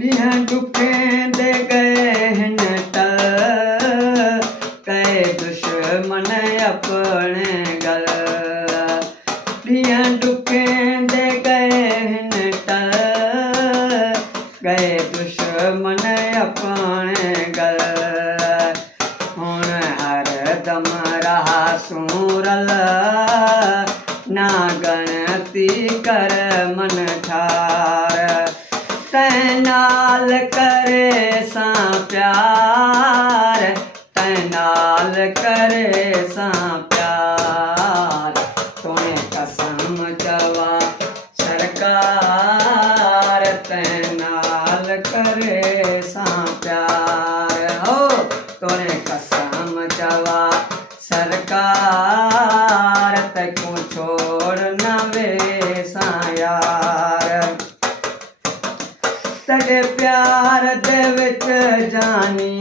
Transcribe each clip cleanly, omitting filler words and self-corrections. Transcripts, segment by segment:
ॾींहं ॾुखें दे गए हिन टल कई दुश्मन अपने गल ॾींहं ॾुखें दे गए हिन टल गए दुश्मन अपने गल हुण हरदम रहा सूरल ना गणती कर मन ठार तैं नाल करे सां प्यार तैं नाल करे सां प्यार तोने कसम चवा सरकार तैं नाल करे सां प्यार हो तोने कसम चवा सरकार तैं छोड़ न वे सां यार तेरे प्यार दे विच जानी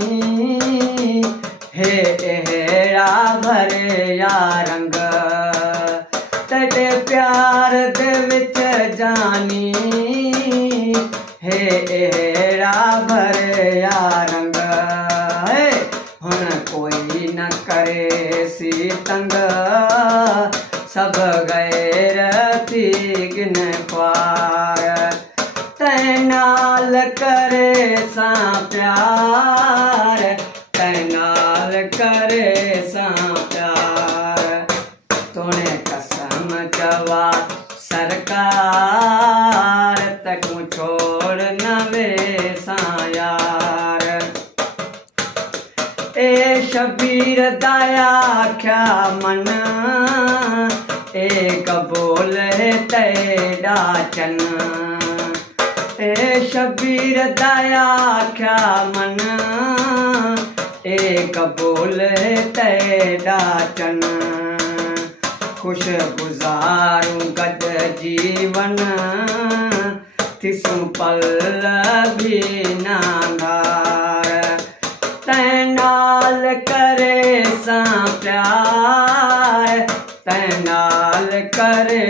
हे अहिड़ा भरे या रंग तेरे प्यार दे विच जानी हे अहिड़ा भरे या रंग हुण कोई न करे सी तंग सब गैरती गिन ख्वार तैं नाल करे सां प्यार तैं नाल करे सां प्यार तोने कसम चवा सरकार तकूं छोड़ न वे सां यार ए शबीर दाया आख्या मन ए कबूल तेरा चन ए शबीर दाया आख्या मन ए कबूल तेरा चन खुश गुजारूं गद जीवन थिसूं पल भी नांगार तैं नाल करे सां प्यार तैं नाल करे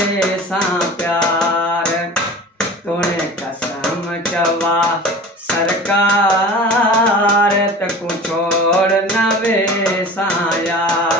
सां प्यार तोने कसम चवा सरकार तकूं छोड़ न वे सां यार